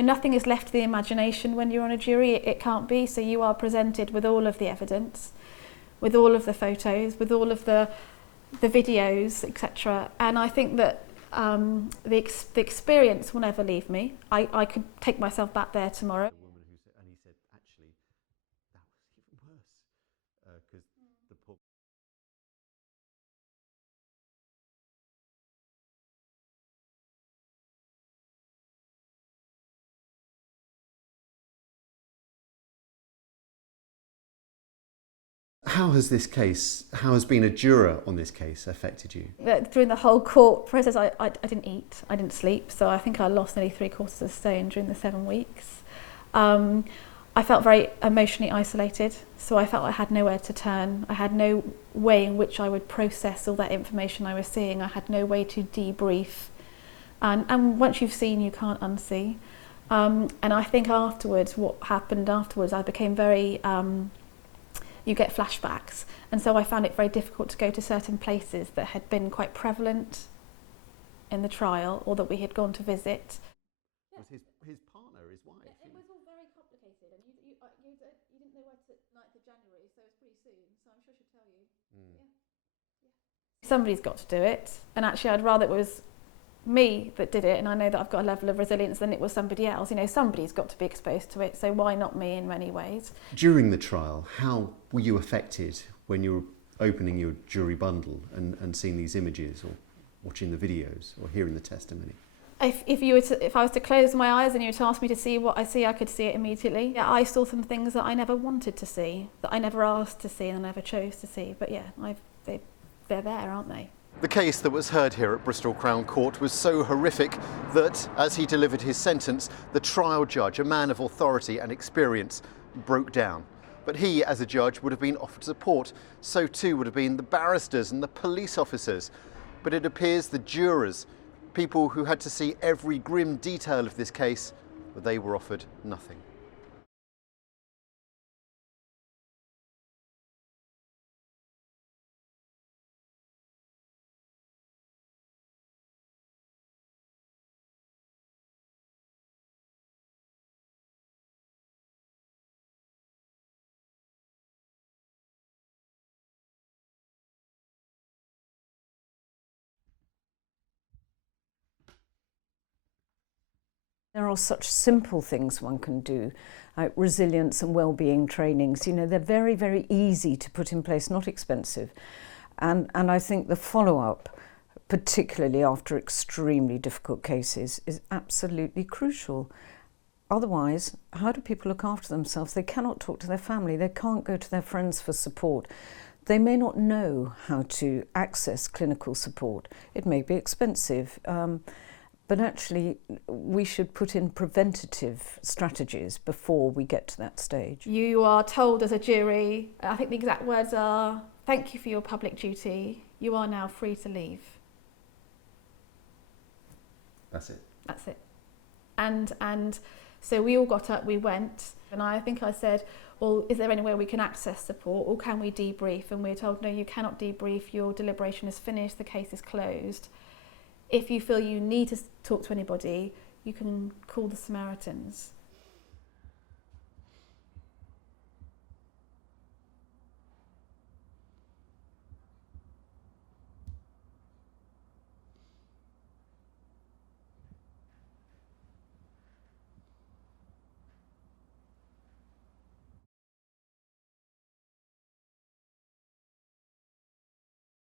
Nothing is left to the imagination when you're on a jury. It can't be. So you are presented with all of the evidence, with all of the photos, with all of the videos, etc. And I think that the experience will never leave me. I could take myself back there tomorrow. And he said, actually, that was even worse, because the poor... How has being a juror on this case affected you? During the whole court process, I didn't eat, I didn't sleep, so I think I lost nearly 3/4 of stone during the 7 weeks. I felt very emotionally isolated, so I felt I had nowhere to turn. I had no way in which I would process all that information I was seeing. I had no way to debrief. And once you've seen, you can't unsee. And I think afterwards, what happened afterwards, I became very... you get flashbacks, and so I found it very difficult to go to certain places that had been quite prevalent in the trial or that we had gone to visit. Was his partner, his wife? Yeah, it was all very complicated, and you didn't know where to 9th of January, so it was pretty soon, so I'm sure she'll tell you. Somebody's got to do it, and actually I'd rather it was me that did it, and I know that I've got a level of resilience, than it was somebody else. You know, somebody's got to be exposed to it, so why not me in many ways? During the trial, how were you affected when you were opening your jury bundle and seeing these images, or watching the videos, or hearing the testimony? If I was to close my eyes and you were to ask me to see what I see, I could see it immediately. Yeah, I saw some things that I never wanted to see, that I never asked to see and I never chose to see. But yeah, they're there, aren't they? The case that was heard here at Bristol Crown Court was so horrific that, as he delivered his sentence, the trial judge, a man of authority and experience, broke down. But he, as a judge, would have been offered support. So too would have been the barristers and the police officers. But it appears the jurors, people who had to see every grim detail of this case, but they were offered nothing. There are such simple things one can do, like resilience and well-being trainings. You know, they're very, very easy to put in place, not expensive. And I think the follow-up, particularly after extremely difficult cases, is absolutely crucial. Otherwise, how do people look after themselves? They cannot talk to their family. They can't go to their friends for support. They may not know how to access clinical support. It may be expensive. But actually, we should put in preventative strategies before we get to that stage. You are told as a jury, I think the exact words are, "Thank you for your public duty. You are now free to leave." That's it. That's it. And so we all got up, we went, and I think I said, well, is there any way we can access support, or can we debrief? And we were told, no, you cannot debrief, your deliberation is finished, the case is closed. If you feel you need to talk to anybody, you can call the Samaritans.